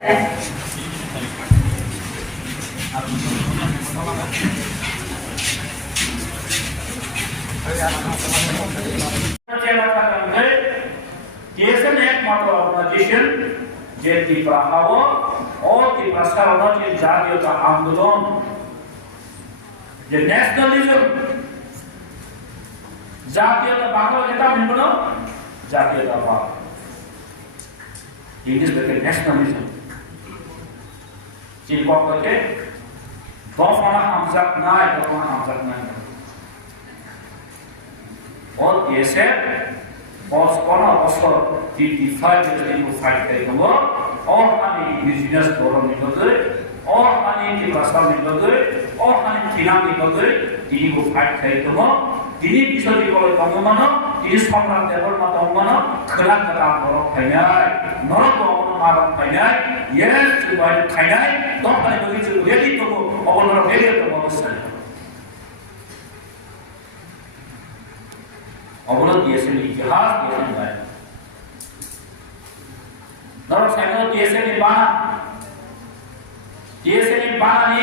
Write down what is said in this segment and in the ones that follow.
TSN একমাত্র organisation যে ত্রিপুরা হাওয়া ও ত্রিপুরা সারানোর জাতীয়তা আন্দোলন যে ন্যাশনালিজম জাতীয়তা বাংলা যেটা বলবো জাতীয়তাবাদ ইংলিশ থেকে ন্যাশনালিজম চিন পক্ষে দফানা হামজাক নাই ও TSN Os kono osor di fight jadi ku fight kari kamu, or ani business dorong ni bagai, or ani di pasar ni bagai, or ani kilang ni bagai, di ku fight kari kamu, di bisa di kalau kamu mana, di samran level mata mana, kelang kelang dorong kayai, norok dorong marang kayai, yes coba kayai, dong ani begitu jadi kamu, awal orang beli kamu besar. অবরোধ দিয়েছেন ইতিহাস দিয়েছেন ভাই ধরো cycle দিয়েছেন বানা দিয়েছেন বানানি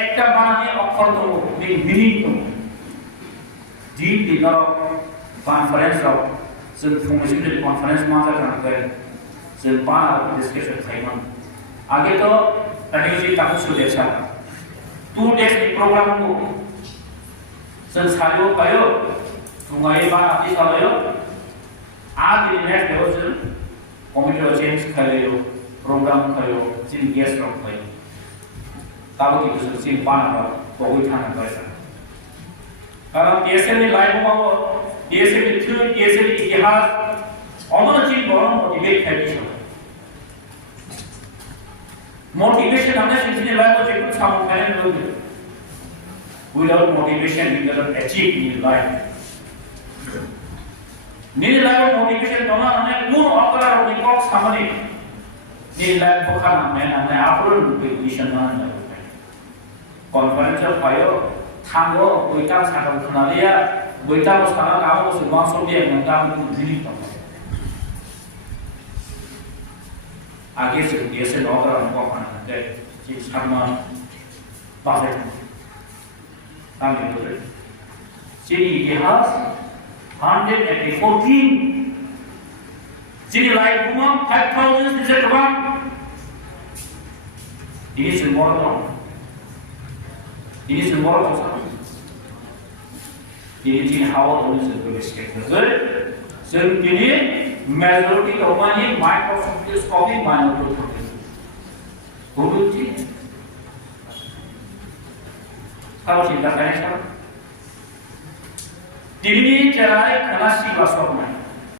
একটা বানানি অক্ষর তো মিনিট তো জি ধরো কনফারেন্স রাও जों फंनैसो कनफारेंस मा जागोन जों बाना डिसकशन खालामोन आगे तो टेक्नोलॉजी ताकु सुदेशा 2 days नि प्रोग्राम को जों सालियो पायो Sungai mana di sana yo, ada di net yo jen, komputer change kali yo, program kali yo, jen guest room kali. Tahu gitu jen pana bawa thana kali. Karena TSN ni live bawa, TSN itu TSN itihas, orang jen orang motivate kali yo. Motivation हमने जितने live तो जेकुन सामु करें लोग. Without motivation, we cannot achieve in life. Nilai motivation dona ane nur akar ni kok samani nilai bukan ane apurun vision mana conference payo tanggo boita sakam kenalia boita bos kana kamu semua sobiek mengam diri kamu आगे से ऐसे लोग हमको मानते हैं कि sama bahasa kami itu jadi ihas 114 jadi like umum 5000 is it one ini semua ini jenis hawa tulis itu sekitar jadi majority company Microsoft is copy minority betul sih kalau cinta kalian Diri cerai kena si basok